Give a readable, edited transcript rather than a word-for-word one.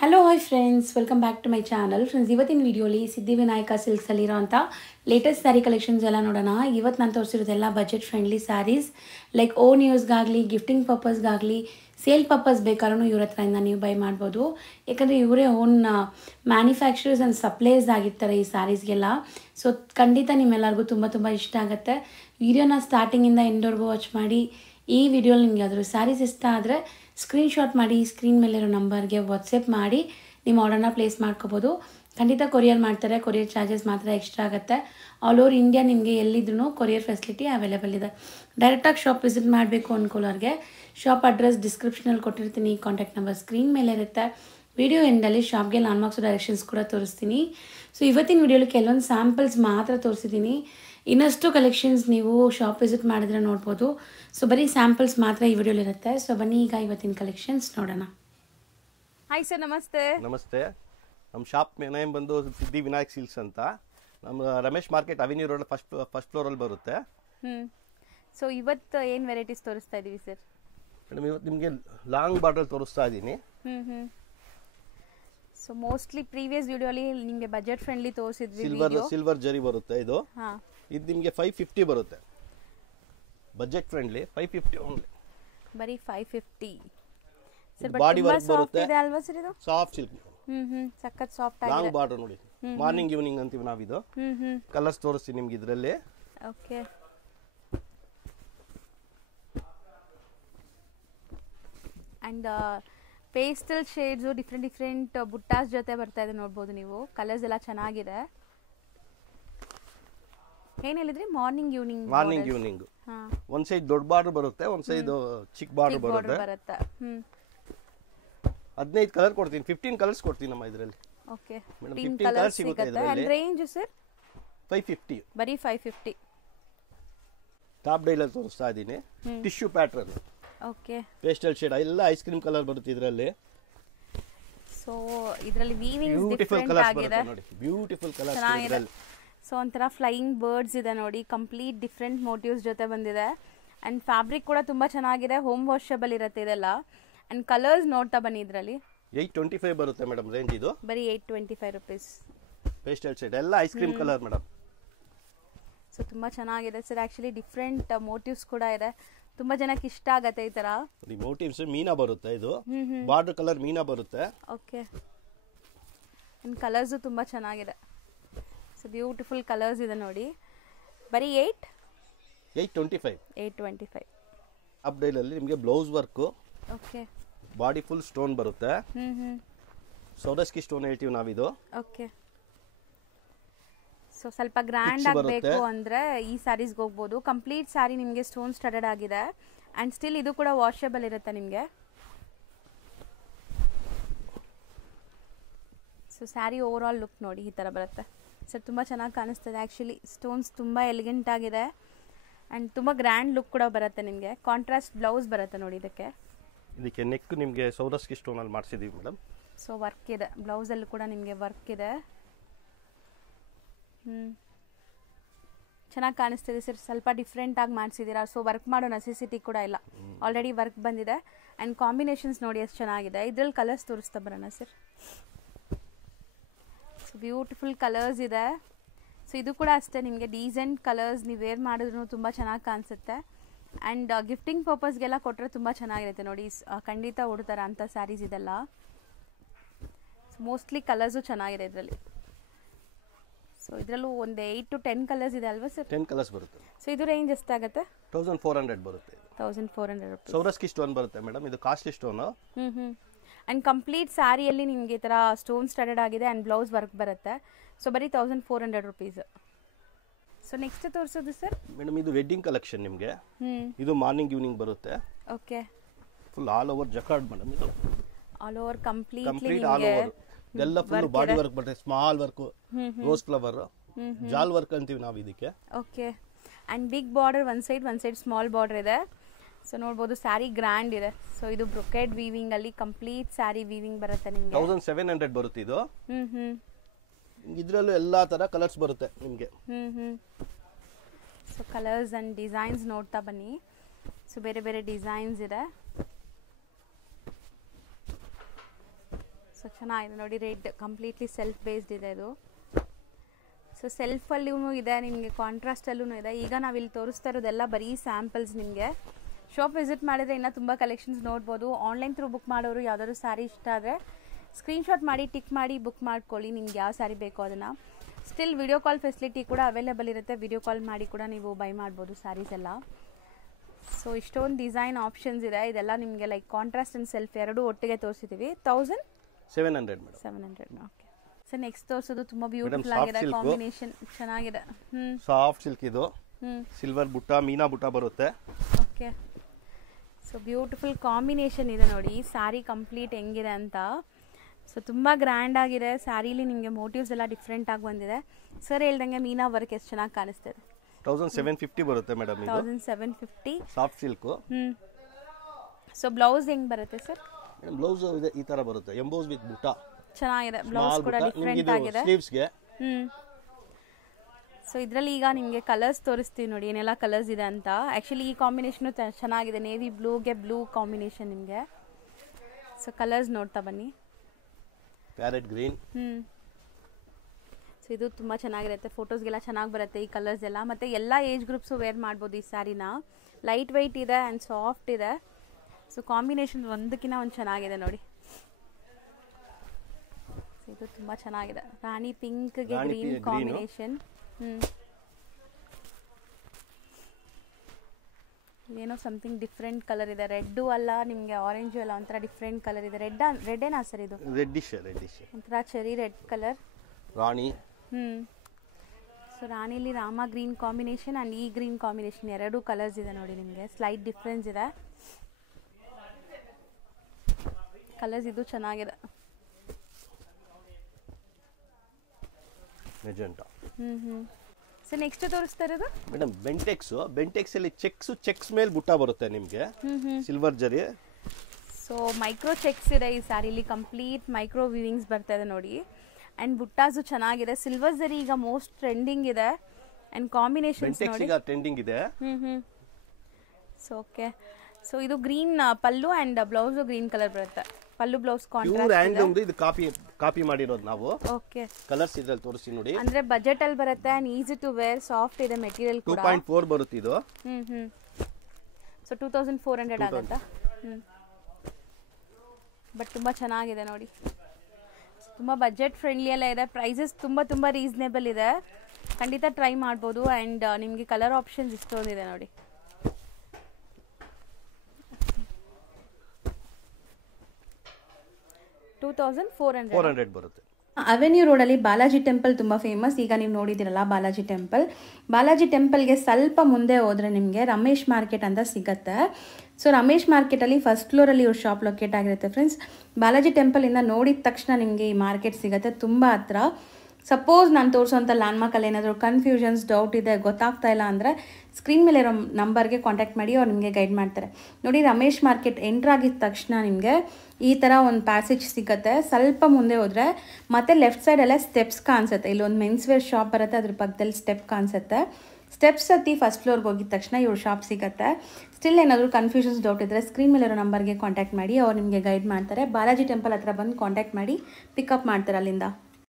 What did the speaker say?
Hello hi friends, welcome back to my channel. Friends, ಇವತ್ತಿನ ವಿಡಿಯೋಲಿ ಸಿದ್ಧಿವಿನಾಯಕ ಸಿಲ್ಕ್ಸಲ್ಲಿರೋಂಥ ಲೇಟೆಸ್ಟ್ ಸ್ಯಾರಿ ಕಲೆಕ್ಷನ್ಸ್ ಎಲ್ಲ ನೋಡೋಣ. ಇವತ್ತು ನಾನು ತೋರಿಸಿರೋದೆಲ್ಲ budget friendly saris, like own ಯೂಸ್ಗಾಗಲಿ, ಗಿಫ್ಟಿಂಗ್ ಪರ್ಪಸ್ಗಾಗಲಿ, ಸೇಲ್ ಪರ್ಪಸ್ ಬೇಕಾದ್ರೂ ಇವ್ರ ಹತ್ರದಿಂದ ನೀವು ಬೈ ಮಾಡ್ಬೋದು. ಯಾಕಂದರೆ ಇವರೇ ಓನ್ ಮ್ಯಾನುಫ್ಯಾಕ್ಚರರ್ಸ್ ಆ್ಯಂಡ್ ಸಪ್ಲೈಸ್ ಆಗಿರ್ತಾರೆ ಈ ಸ್ಯಾರೀಸ್ಗೆಲ್ಲ. ಸೊ ಖಂಡಿತ ನಿಮ್ಮೆಲ್ಲರಿಗೂ ತುಂಬ ತುಂಬ ಇಷ್ಟ ಆಗುತ್ತೆ. ವಿಡಿಯೋನ ಸ್ಟಾರ್ಟಿಂಗಿಂದ ಎಂಡ್ವರೆಗೂ ವಾಚ್ ಮಾಡಿ. ಈ ವಿಡಿಯೋಲಿ ನಿಮಗೆ ಅದ್ರ ಸ್ಯಾರೀಸ್ ಇಷ್ಟ ಆದರೆ ಸ್ಕ್ರೀನ್ಶಾಟ್ ಮಾಡಿ ಸ್ಕ್ರೀನ್ ಮೇಲಿರೋ ನಂಬರ್ಗೆ ವಾಟ್ಸಪ್ ಮಾಡಿ ನಿಮ್ಮ ಆರ್ಡರ್ನ ಪ್ಲೇಸ್ ಮಾಡ್ಕೋಬೋದು. ಖಂಡಿತ ಕೊರಿಯರ್ ಮಾಡ್ತಾರೆ. ಕೊರಿಯರ್ ಚಾರ್ಜಸ್ ಮಾತ್ರ ಎಕ್ಸ್ಟ್ರಾ ಆಗುತ್ತೆ. ಆಲ್ ಓವರ್ ಇಂಡಿಯಾ ನಿಮಗೆ ಎಲ್ಲಿದ್ರೂ ಕೊರಿಯರ್ ಫೆಸಿಲಿಟಿ ಅವೈಲೇಬಲ್ ಇದೆ. ಡೈರೆಕ್ಟಾಗಿ ಶಾಪ್ ವಿಸಿಟ್ ಮಾಡಬೇಕು ಅಂದ್ಕೊಳ್ಳೋರಿಗೆ ಶಾಪ್ ಅಡ್ರೆಸ್ ಡಿಸ್ಕ್ರಿಪ್ಷನಲ್ಲಿ ಕೊಟ್ಟಿರ್ತೀನಿ. ಕಾಂಟ್ಯಾಕ್ಟ್ ನಂಬರ್ ಸ್ಕ್ರೀನ್ ಮೇಲೆ ಇರುತ್ತೆ. ವಿಡಿಯೋ ಎಂಡಲ್ಲಿ ಶಾಪ್ಗೆ ಲ್ಯಾಂಡ್ಮಾರ್ಕ್ಸ್ ಡೈರೆಕ್ಷನ್ಸ್ ಕೂಡ ತೋರಿಸ್ತೀನಿ. ಸೊ ಇವತ್ತಿನ ವಿಡಿಯೋಲಿ ಕೆಲವೊಂದು ಸ್ಯಾಂಪಲ್ಸ್ ಮಾತ್ರ ತೋರಿಸಿದ್ದೀನಿ. ಇನ್ನಷ್ಟು ಕಲೆಕ್ಷನ್ಸ್ ನೀವು ಶಾಪ್ ವಿಸಿಟ್ ಮಾಡಿದ್ರೆ ನೋಡ್ಬೋದು. ಸೊ ಬರೀ ಸ್ಯಾಂಪಲ್ಸ್ ಮಾತ್ರ ಈ ವಿಡಿಯೋಲಿ ಇರುತ್ತೆ. ಸೊ ಬನ್ನಿ ಈಗ ಇವತ್ತಿನ ಕಲೆಕ್ಷನ್ಸ್ ನೋಡೋಣ. ಹಾಯ್ ಸರ್, ನಮಸ್ತೆ. ನಮಸ್ತೆ. ನಮ್ಮ ಶಾಪ್ ನೇಮ್ ಬಂದು ಸಿದ್ಧಿ ವಿನಾಯಕ್ ಸಿಲ್ಕ್ಸ್ ಅಂತ. ನಮ್ಮ Ramesh market avenue road first ಫ್ಲೋರಲ್ಲಿ ಬರುತ್ತೆ. ಸೊ ಇವತ್ತು ಏನು ವೆರೈಟೀಸ್ ತೋರಿಸ್ತಾ ಇದ್ದೀವಿ ಸರ್? ಮೇಡಮ್, ಇವತ್ತು ನಿಮಗೆ ಲಾಂಗ್ ಬಾರ್ಡರ್ ತೋರಿಸ್ತಾ ಇದ್ದೀನಿ. ಸೊ ಮೋಸ್ಟ್ಲಿ ಪ್ರೀವಿಯಸ್ ವಿಡಿಯೋಲಿ ನಿಮಗೆ ಬಜೆಟ್ ಫ್ರೆಂಡ್ಲಿ ತೋರಿಸಿದ್ವಿ. ಸಿಲ್ವರ್ ಜರಿ ಬರುತ್ತೆ ಇದು. ಇದು ನಿಮಗೆ 550 ಬರುತ್ತೆ. Budget friendly 550 only. ಬರೀ 550 ಸರ್. ಬಾಡಿ ವರ್ಕ್ ಬರುತ್ತೆ. ಇದೆ ಅಲ್ವಾ ಸರ್ ಇದು? Soft silk. ಸಖತ್ ಸಾಫ್ಟ್ ಆಗಿದೆ. ಲಾಂಗ್ ಬಾರ್ಡರ್ ನೋಡಿ. ಮಾರ್ನಿಂಗ್ ಈವ್ನಿಂಗ್ ಅಂತೀವಿ ನಾವಿದು. ಕಲರ್ಸ್ ತೋರಿಸ್ತೀನಿ ನಿಮ್ಗೆ ಇದರಲ್ಲಿ. Okay. And pastel shades different ಬುಟ್ಟಾಸ್ ಜೊತೆ ಬರ್ತಾ ಇದೆ, ನೋಡ್ಬೋದು ನೀವು. ಕಲರ್ಸ್ ಎಲ್ಲ ಚೆನ್ನಾಗಿದೆ. ಏನ್ ಹೇಳಿದ್ರಿ? ಮಾರ್ನಿಂಗ್ ಈವ್ನಿಂಗ್ ಒಂದ್ ಸೈಡ್ ದೊಡ್ಡ ಬಾರ್ಡರ್ ಬರುತ್ತೆ, ಒಂದ್ ಸೈಡ್ ಚಿಕ್ಕ ಬಾರ್ಡರ್ ಬರುತ್ತೆ. 15 ಕಲರ್ ಕೊಡ್ತೀನಿ, 15 ಕಲರ್ಸ್ ಕೊಡ್ತೀನಿ ನಮ್ಮ ಇದರಲ್ಲಿ. ಓಕೆ. ಮೇಡಮ್ 15 ಕಲರ್ಸ್ ಸಿಗುತ್ತೆ ಇದರಲ್ಲಿ. Range sir 550. ಬರೀ 550. ಟಾಪ್ ಡೈಲಲ್ಲಿ ತೋರಿಸ್ತಾ ಇದ್ದೀನಿ. Tissue pattern. Okay. Pastel shade ಎಲ್ಲ ಐಸ್ ಕ್ರೀಮ್ ಕಲರ್ ಬರುತ್ತೆ ಇದರಲ್ಲಿ. ಸೊ ಇದರಲ್ಲಿ ವೀವಿಂಗ್ಸ್ ಬ್ಯೂಟಿಫುಲ್ ಡಿಫರೆಂಟ್ ಕಲರ್ಸ್ ಆಗಿದೆ. ಬರುತ್ತೆ ನೋಡಿ. ಬ್ಯೂಟಿಫುಲ್ ಕಲರ್ಸ್ ಇದರಲ್ಲಿ. ಸೊ ಒಂಥರ ಫ್ಲೈಯಿಂಗ್ ಬರ್ಡ್ಸ್ ಇದೆ ನೋಡಿ. ಕಂಪ್ಲೀಟ್ ಡಿಫ್ರೆಂಟ್ ಮೋಟಿವ್ಸ್ ಜೊತೆ ಬಂದಿದೆ. ಅಂಡ್ ಫ್ಯಾಬ್ರಿಕ್ ಕೂಡ ತುಂಬಾ ಚೆನ್ನಾಗಿದೆ. ಹೋಮ್ ವಾಷಬಲ್ ಇರುತ್ತೆ ಇದೆಲ್ಲ. ಅಂಡ್ ಕಲರ್ಸ್ ನೋಡ್ತಾ ಬನ್ನಿ. ಇದರಲ್ಲಿ 825 ಬರುತ್ತೆ ಮೇಡಮ್ ರೇಂಜ್ ಇದು. ಬರೀ 825 ರುಪೀಸ್. ಪೇಸ್ಟಲ್ ಶೇಡ್ ಎಲ್ಲ ice cream colour madam. So ತುಂಬಾ ಚೆನ್ನಾಗಿದೆ ಸರ್. ಆಕ್ಚುಲಿ ಡಿಫ್ರೆಂಟ್ ಮೋಟಿವ್ಸ್ ಕೂಡ ಇದೆ. ತುಂಬಾ ಜನಕ್ಕೆ ಇಷ್ಟ ಆಗತ್ತೆ ಈ ತರ. ಈ ಮೋಟಿವ್ಸ್ ಮೀನಾ ಬರುತ್ತೆ ಇದು. ಬಾರ್ಡರ್ ಕಲರ್ ಮೀನಾ ಬರುತ್ತೆ. ಓಕೆ. ಅಂಡ್ ಕಲರ್ಸ್ ತುಂಬಾ ಚೆನ್ನಾಗಿದೆ. ಸೊ ಬ್ಯೂಟಿಫುಲ್ ಕಲರ್ಸ್ ಇದೆ ನೋಡಿ. ಬರೀ 825. ಅಪ್ ಡೈಲ್ ಅಲ್ಲಿ ನಿಮಗೆ blouse work. Okay. Body full stone ಬರುತ್ತೆ. ಸೌರಸ್ಕಿ ಸ್ಟೋನ್ ಹೇಳ್ತೀವಿ ನಾವಿದು. ಓಕೆ. ಸೊ ಸ್ವಲ್ಪ ಗ್ರ್ಯಾಂಡ್ ಆಗಬೇಕು ಅಂದ್ರೆ ಈ ಸ್ಯಾರೀಸ್ಗೆ ಹೋಗ್ಬೋದು. ಕಂಪ್ಲೀಟ್ ಸ್ಯಾರಿ ನಿಮಗೆ ಸ್ಟೋನ್ ಸ್ಟಡೆಡ್ ಆಗಿದೆ. ಅಂಡ್ ಸ್ಟಿಲ್ ಇದು ಕೂಡ ವಾಷಬಲ್ ಇರುತ್ತೆ ನಿಮಗೆ. So sari over all look ನೋಡಿ ಈ ಥರ ಬರುತ್ತೆ ಸರ್. ತುಂಬ ಚೆನ್ನಾಗಿ ಕಾಣಿಸ್ತದೆ. ಆ್ಯಕ್ಚುಲಿ ಸ್ಟೋನ್ಸ್ ತುಂಬ ಎಲಿಗೆಂಟ್ ಆಗಿದೆ. ಆ್ಯಂಡ್ ತುಂಬ ಗ್ರ್ಯಾಂಡ್ ಲುಕ್ ಕೂಡ ಬರುತ್ತೆ ನಿಮಗೆ. ಕಾಂಟ್ರಾಸ್ಟ್ ಬ್ಲೌಸ್ ಬರುತ್ತೆ ನೋಡಿ ಇದಕ್ಕೆ ನೆಕ್ ನಿಮಗೆ ಸೌರಸ್ಕಿ ಸ್ಟೋನ್ ಅಲ್ಲಿ ಮಾಡಿಸಿದೀವಿ ಮೇಡಮ್. ಸೊ ವರ್ಕ್ ಇದೆ ಬ್ಲೌಸಲ್ಲೂ ಕೂಡ ನಿಮಗೆ ವರ್ಕ್ ಇದೆ. ಚೆನ್ನಾಗಿ ಕಾಣಿಸ್ತಿದೆ ಸರ್. ಸ್ವಲ್ಪ ಡಿಫ್ರೆಂಟ್ ಆಗಿ ಮಾಡಿಸಿದ್ದೀರಾ. ಸೊ ವರ್ಕ್ ಮಾಡೋ ನೆಸೆಸಿಟಿ ಕೂಡ ಇಲ್ಲ, ಆಲ್ರೆಡಿ ವರ್ಕ್ ಬಂದಿದೆ. ಆ್ಯಂಡ್ ಕಾಂಬಿನೇಷನ್ಸ್ ನೋಡಿ ಎಷ್ಟು ಚೆನ್ನಾಗಿದೆ. ಇದ್ರಲ್ಲಿ ಕಲರ್ಸ್ ತೋರಿಸ್ತಾ ಬರೋಣ ಸರ್. ಸೊ ಬ್ಯೂಟಿಫುಲ್ ಕಲರ್ಸ್ ಇದೆ. ಸೊ ಇದು ಕೂಡ ಅಷ್ಟೇ ನಿಮಗೆ ಡೀಸೆಂಟ್ ಕಲರ್ಸ್. ನೀವು ವೇರ್ ಮಾಡಿದ್ರು ತುಂಬ ಚೆನ್ನಾಗಿ ಕಾಣಿಸುತ್ತೆ. ಆ್ಯಂಡ್ ಗಿಫ್ಟಿಂಗ್ ಪರ್ಪಸ್ಗೆಲ್ಲ ಕೊಟ್ಟರೆ ತುಂಬ ಚೆನ್ನಾಗಿರುತ್ತೆ ನೋಡಿ. ಖಂಡಿತ ಉಡ್ತಾರೆ ಅಂಥ ಸ್ಯಾರೀಸ್ ಇದೆಲ್ಲ. ಮೋಸ್ಟ್ಲಿ ಕಲರ್ಸು ಚೆನ್ನಾಗಿದೆ ಇದರಲ್ಲಿ. ಸೊ ಇದರಲ್ಲೂ ಒಂದು 8 to 10 ಕಲರ್ಸ್ ಇದೆ ಅಲ್ವಾ ಸರ್? 10 ಕಲರ್ಸ್ ಬರುತ್ತೆ. ಸೊ ಇದು ರೇಂಜ್ ಎಷ್ಟಾಗುತ್ತೆ? 1400 ಬರುತ್ತೆ. 1400 ರುಪೀಸ್. ಸೌರಸ್ಕಿ ಸ್ಟೋನ್ ಬರುತ್ತೆ ಮೇಡಮ್. ಇದು ಕಾಸ್ಟ್ಲಿ ಸ್ಟೋನ್. ಆ್ಯಂಡ್ ಕಂಪ್ಲೀಟ್ ಸ್ಯಾರಿಯಲ್ಲಿ ನಿಮಗೆ ಈ ಥರ ಸ್ಟೋನ್ ಸ್ಟಡೆಡ್ ಆಗಿದೆ. ಆ್ಯಂಡ್ ಬ್ಲೌಸ್ ವರ್ಕ್ ಬರುತ್ತೆ. ಸೊ ಬರೀ 1400 ರುಪೀಸ್. ಸೊ ನೆಕ್ಸ್ಟ್ ತೋರಿಸೋದು ಸರ್ ಮೇಡಮ್, ಇದು ವೆಡ್ಡಿಂಗ್ ಕಲೆಕ್ಷನ್ ನಿಮಗೆ. ಇದು ಮಾರ್ನಿಂಗ್ ಈವ್ನಿಂಗ್ ಬರುತ್ತೆ. Okay. Full all over jacquard madam. ಇದು all over complete all over ಎಲ್ಲ ಫುಲ್ ಬಾಡಿ ವರ್ಕ್ ಬರುತ್ತೆ. ಸ್ಮಾಲ್ ವರ್ಕ್, ರೋಸ್ ಫ್ಲವರ್, ಜಾಲ್ ವರ್ಕ್ ಅಂತೀವಿ ನಾವು ಇದಕ್ಕೆ. Okay. And big border one side small border ಇದೆ. ಸೊ ನೋಡ್ಬೋದು ಸ್ಯಾರಿ ಗ್ರ್ಯಾಂಡ್ ಇದೆ. ಸೊ ಇದು ಬ್ರೊಕೆಡ್ ವೀವಿಂಗ್ ಅಲ್ಲಿ ಕಂಪ್ಲೀಟ್ ಸ್ಯಾರಿ ವೀವಿಂಗ್ ಬರುತ್ತೆ ನಿಮಗೆ. 1700 ಬರುತ್ತೆ ಇದು. ಇದರಲ್ಲೂ ಎಲ್ಲಾ ತರ ಕಲರ್ಸ್ ಬರುತ್ತೆ ನಿಮಗೆ. ಸೊ ಕಲರ್ಸ್ ಅಂಡ್ ಡಿಸೈನ್ಸ್ ನೋಡ್ತಾ ಬನ್ನಿ. ಸೊ ಬೇರೆ ಬೇರೆ ಡಿಸೈನ್ಸ್ ಇದೆ. ಸೊ ಚೆನ್ನಾಗಿದೆ ನೋಡಿ, ರೆಡ್ ಕಂಪ್ಲೀಟ್ಲಿ ಸೆಲ್ಫ್ ಬೇಸ್ಡ್ ಇದೆ ಇದು. ಸೊ ಸೆಲ್ಫಲ್ಲೂ ಇದೆ, ನಿಮಗೆ ಕಾಂಟ್ರಾಸ್ಟಲ್ಲೂ ಇದೆ. ಈಗ ನಾವಿಲ್ಲಿ ತೋರಿಸ್ತಾ ಇರೋದೆಲ್ಲ ಬರೀ ಸ್ಯಾಂಪಲ್ಸ್. ನಿಮಗೆ ಶಾಪ್ ವಿಸಿಟ್ ಮಾಡಿದರೆ ಇನ್ನೂ ತುಂಬ ಕಲೆಕ್ಷನ್ಸ್ ನೋಡ್ಬೋದು. ಆನ್ಲೈನ್ ಥ್ರೂ ಬುಕ್ ಮಾಡೋರು ಯಾವ್ದಾದ್ರು ಸ್ಯಾರಿ ಇಷ್ಟ ಆದರೆ ಸ್ಕ್ರೀನ್ಶಾಟ್ ಮಾಡಿ ಟಿಕ್ ಮಾಡಿ ಬುಕ್ ಮಾಡ್ಕೊಳ್ಳಿ, ನಿಮ್ಗೆ ಯಾವ ಸ್ಯಾರಿ ಬೇಕೋ ಅದನ್ನು. ಸ್ಟಿಲ್ ವಿಡಿಯೋ ಕಾಲ್ ಫೆಸಿಲಿಟಿ ಕೂಡ ಅವೈಲೇಬಲ್ ಇರುತ್ತೆ, ವಿಡಿಯೋ ಕಾಲ್ ಮಾಡಿ ಕೂಡ ನೀವು ಬೈ ಮಾಡ್ಬೋದು ಸ್ಯಾರೀಸ್ ಎಲ್ಲ. ಸೊ ಇಷ್ಟೊಂದು ಡಿಸೈನ್ ಆಪ್ಷನ್ಸ್ ಇದೆ, ಇದೆಲ್ಲ ನಿಮಗೆ ಲೈಕ್ ಕಾಂಟ್ರಾಸ್ಟ್ ಆ್ಯಂಡ್ ಸೆಲ್ಫ್ ಎರಡೂ ಒಟ್ಟಿಗೆ ತೋರಿಸಿದ್ದೀವಿ. 1700 ಮೇಡಮ್. 700 ಓಕೆ. ಸೊ ನೆಕ್ಸ್ಟ್ ತೋರಿಸೋದು ತುಂಬ ಬ್ಯೂಟಿಫುಲ್ ಆಗಿದೆ, ಕಾಂಬಿನೇಷನ್ ಚೆನ್ನಾಗಿದೆ. ಸಾಫ್ಟ್ ಸಿಲ್ಕ್ ಇದು, ಸಿಲ್ವರ್ ಬುಟ್ಟ, ಮೀನಾ ಬುಟ್ಟ ಬರುತ್ತೆ. ಓಕೆ. ಸೊ ಬ್ಯೂಟಿಫುಲ್ ಕಾಂಬಿನೇಷನ್ ಇದೆ ನೋಡಿ ಸ್ಯಾರಿ ಕಂಪ್ಲೀಟ್ ಹೆಂಗಿದೆ ಅಂತ. ಸೊ ತುಂಬ ಗ್ರ್ಯಾಂಡ್ ಆಗಿದೆ ಸ್ಯಾರಿಲಿ, ನಿಮಗೆ ಮೋಟಿವ್ಸ್ ಎಲ್ಲ ಡಿಫ್ರೆಂಟ್ ಆಗಿ ಬಂದಿದೆ. ಸರ್ ಹೇಳ್ದಂಗೆ ಮೀನಾ ವರ್ಕ್ ಎಷ್ಟು ಚೆನ್ನಾಗಿ ಕಾಣಿಸ್ತಿದೆ. 1750 ಬರುತ್ತೆ ಮೇಡಮ್ ಇದು. 1750 ಸಾಫ್ಟ್ ಸಿಲ್ಕ್. ಸೊ ಬ್ಲೌಸ್ ಹೆಂಗ್ ಬರುತ್ತೆ ಸರ್? ಬ್ಲೌಸ್ ಈ ತರ ಬರುತ್ತೆ, ಎಂಬೋಸ್ ವಿತ್ ಬುಟ್ಟ. ಚೆನ್ನಾಗಿದೆ, ಬ್ಲೌಸ್ ಕೂಡ ಡಿಫ್ರೆಂಟ್ ಆಗಿದೆ. ಸ್ಲೀವ್ಸ್ ಗೆ. ಸೊ ಇದರಲ್ಲಿ ಈಗ ನಿಮಗೆ ಕಲರ್ಸ್ ತೋರಿಸ್ತೀವಿ ನೋಡಿ ಏನೆಲ್ಲ ಕಲರ್ಸ್ ಇದೆ ಅಂತ. ಆ್ಯಕ್ಚುಲಿ ಈ ಕಾಂಬಿನೇಷನು ಚೆನ್ನಾಗಿದೆ, ನೇವಿ ಬ್ಲೂಗೆ ಬ್ಲೂ ಕಾಂಬಿನೇಷನ್ ನಿಮಗೆ. ಸೊ ಕಲರ್ಸ್ ನೋಡ್ತಾ ಬನ್ನಿ. Parrot green. ಸೊ ಇದು ತುಂಬ ಚೆನ್ನಾಗಿರುತ್ತೆ, ಫೋಟೋಸ್ಗೆಲ್ಲ ಚೆನ್ನಾಗಿ ಬರುತ್ತೆ ಈ ಕಲರ್ಸ್ ಎಲ್ಲ. ಮತ್ತು ಎಲ್ಲ ಏಜ್ ಗ್ರೂಪ್ಸು ವೇರ್ ಮಾಡ್ಬೋದು ಈ ಸ್ಯಾರಿನ. ಲೈಟ್ ವೆಯ್ಟ್ ಇದೆ ಆ್ಯಂಡ್ ಸಾಫ್ಟ್ ಇದೆ. ಸೊ ಕಾಂಬಿನೇಷನ್ ಒಂದಕ್ಕಿಂತ ಒಂದು ಚೆನ್ನಾಗಿದೆ ನೋಡಿ. ಇದು ತುಂಬ ಚೆನ್ನಾಗಿದೆ, ರಾಣಿ ಪಿಂಕ್ಗೆ ಗ್ರೀನ್ ಕಾಂಬಿನೇಷನ್. ಏನೋ ಸಮಥಿಂಗ್ ಡಿಫ್ರೆಂಟ್ ಕಲರ್ ಇದೆ, ರೆಡ್ಡು ಅಲ್ಲ ನಿಮಗೆ ಆರೆಂಜು ಅಲ್ಲ, ಒಂಥರ ಡಿಫ್ರೆಂಟ್ ಕಲರ್ ಇದೆ. ರೆಡ್ ಏನಾ ಸರ್ ಇದು? ರೆಡ್ಡಿಶ್ ಒಂಥರ ಚೆರಿ ರೆಡ್ ಕಲರ್. ರಾಣಿ. ಸೊ ರಾಣಿಲಿ ರಾಮ ಗ್ರೀನ್ ಕಾಂಬಿನೇಷನ್ ಆ್ಯಂಡ್ ಈ ಗ್ರೀನ್ ಕಾಂಬಿನೇಷನ್ ಎರಡೂ ಕಲರ್ಸ್ ಇದೆ ನೋಡಿ, ನಿಮಗೆ ಸ್ಲೈಟ್ ಡಿಫ್ರೆನ್ಸ್ ಇದೆ ಕಲರ್ಸ್. ಇದು ಚೆನ್ನಾಗಿದೆ, ಮೆಜೆಂಟಾ. ಸೊ ನೆಕ್ಸ್ಟ್ ತೋರಿಸ್ತಾ ಇರೋದು ಮೇಡಮ್ ಬೆಂಟೆಕ್ಸ್ ಅಲ್ಲಿ ಚೆಕ್ಸ್ ಮೇಲೆ ಬುಟ್ಟ ಬರುತ್ತೆ ನಿಮಗೆ, ಸಿಲ್ವರ್ ಜರಿ. ಸೊ ಮೈಕ್ರೋ ಚೆಕ್ಸ್ ಇದೆ ಈ ಸ್ಯಾರಿಲಿ, ಕಂಪ್ಲೀಟ್ ಮೈಕ್ರೋ ವಿವಿಂಗ್ಸ್ ಬರ್ತಾ ಇದೆ ನೋಡಿ. ಆ್ಯಂಡ್ ಬುಟ್ಟಾಸು ಚೆನ್ನಾಗಿದೆ, ಸಿಲ್ವರ್ ಜರಿ ಈಗ ಮೋಸ್ಟ್ ಟ್ರೆಂಡಿಂಗ್ ಇದೆ. ಆ್ಯಂಡ್ ಕಾಂಬಿನೇಷನ್ಸ್ ನೋಡಿ ಈಗ ಟ್ರೆಂಡಿಂಗ್ ಇದೆ. So okay. ಸೊ ಇದು green pallu and blouse green colour ಬರುತ್ತೆ. ಪಲ್ಲು ಬ್ಲೌಸ್ ಕಾಂಟ್ರಾಸ್ಟ್ ಇದೆ. ಇದು ಕಾಪಿ ಮಾಡಿರೋದು ನಾವು. ಓಕೆ. ಕಲರ್ಸ್ ಇದ್ರಲ್ಲಿ ತೋರಿಸಿ ನೋಡಿ. ಅಂದ್ರೆ ಬಜೆಟ್ ಅಲ್ಲಿ ಬರುತ್ತೆ and easy to wear, soft ಇದೆ ಮೆಟೀರಿಯಲ್ ಕೂಡ. 2.4 ಬರುತ್ತೆ ಇದು. ಸೊ 2400 ಆಗುತ್ತಾ? ಬಟ್ ತುಂಬಾ ಚೆನ್ನಾಗಿದೆ ನೋಡಿ, ತುಂಬಾ ಬಜೆಟ್ ಫ್ರೆಂಡ್ಲಿ ಎಲ್ಲ ಇದೆ. ಪ್ರೈಸಸ್ ತುಂಬಾ ರೀಸನೇಬಲ್ ಇದೆ, ಖಂಡಿತ ಟ್ರೈ ಮಾಡ್ಬೋದು. ಅಂಡ್ ನಿಮಗೆ ಕಲರ್ ಆಪ್ಷನ್ಸ್ ಇಷ್ಟೊಂದಿದೆ ನೋಡಿ. $2400 ಬರುತ್ತೆ. ಅವೆನ್ಯೂ ರೋಡಲ್ಲಿ ಬಾಲಾಜಿ ಟೆಂಪಲ್ ತುಂಬ ಫೇಮಸ್. ಈಗ ನೀವು ನೋಡಿದಿರಲ್ಲ ಬಾಲಾಜಿ ಟೆಂಪಲ್ಗೆ ಸ್ವಲ್ಪ ಮುಂದೆ ಹೋದರೆ ನಿಮಗೆ ರಮೇಶ್ ಮಾರ್ಕೆಟ್ ಅಂತ ಸಿಗುತ್ತೆ. ಸೊ ರಮೇಶ್ ಮಾರ್ಕೆಟಲ್ಲಿ ಫಸ್ಟ್ ಫ್ಲೋರಲ್ಲಿ ಇವ್ರ ಶಾಪ್ ಲೊಕೇಟ್ ಆಗಿರುತ್ತೆ ಫ್ರೆಂಡ್ಸ್. ಬಾಲಾಜಿ ಟೆಂಪಲಿಂದ ನೋಡಿದ ತಕ್ಷಣ ನಿಮಗೆ ಈ ಮಾರ್ಕೆಟ್ ಸಿಗುತ್ತೆ, ತುಂಬ ಹತ್ರ. ಸಪೋಸ್ ನಾನು ತೋರಿಸೋಂಥ ಲ್ಯಾಂಡ್ಮಾರ್ಕಲ್ಲಿ ಏನಾದರೂ ಕನ್ಫ್ಯೂಷನ್ಸ್ ಡೌಟ್ ಇದೆ, ಗೊತ್ತಾಗ್ತಾ ಇಲ್ಲ ಅಂದರೆ ಸ್ಕ್ರೀನ್ ಮೇಲೆ ಇರೋ ನಂಬರ್ಗೆ ಕಾಂಟ್ಯಾಕ್ಟ್ ಮಾಡಿ, ಅವ್ರು ನಿಮಗೆ ಗೈಡ್ ಮಾಡ್ತಾರೆ. ನೋಡಿ ರಮೇಶ್ ಮಾರ್ಕೆಟ್ ಎಂಟ್ರ್ ಆಗಿದ ತಕ್ಷಣ ನಿಮಗೆ ಈ ಥರ ಒಂದು ಪ್ಯಾಸೇಜ್ ಸಿಗುತ್ತೆ. ಸ್ವಲ್ಪ ಮುಂದೆ ಹೋದರೆ ಮತ್ತೆ ಲೆಫ್ಟ್ ಸೈಡಲ್ಲೇ ಸ್ಟೆಪ್ಸ್ ಕಾಣಿಸುತ್ತೆ, ಇಲ್ಲೊಂದು ಮೆನ್ಸ್ವೇರ್ ಶಾಪ್ ಬರುತ್ತೆ, ಅದ್ರ ಪಕ್ಕದಲ್ಲಿ ಸ್ಟೆಪ್ ಕಾಣಿಸುತ್ತೆ. ಸ್ಟೆಪ್ಸ್ ಹತ್ತಿ ಫಸ್ಟ್ ಫ್ಲೋರ್ಗೆ ಹೋಗಿದ ತಕ್ಷಣ ಇವ್ರ ಶಾಪ್ ಸಿಗುತ್ತೆ. ಸ್ಟಿಲ್ ಏನಾದರೂ ಕನ್ಫ್ಯೂಷನ್ಸ್ ಡೌಟ್ ಇದ್ದರೆ ಸ್ಕ್ರೀನ್ ಮೇಲೆ ಇರೋ ನಂಬರ್ಗೆ ಕಾಂಟ್ಯಾಕ್ಟ್ ಮಾಡಿ, ಅವ್ರು ನಿಮಗೆ ಗೈಡ್ ಮಾಡ್ತಾರೆ. ಬಾಲಾಜಿ ಟೆಂಪಲ್ ಹತ್ರ ಬಂದು ಕಾಂಟ್ಯಾಕ್ಟ್ ಮಾಡಿ ಪಿಕಪ್ ಮಾಡ್ತಾರೆ ಅಲ್ಲಿಂದ.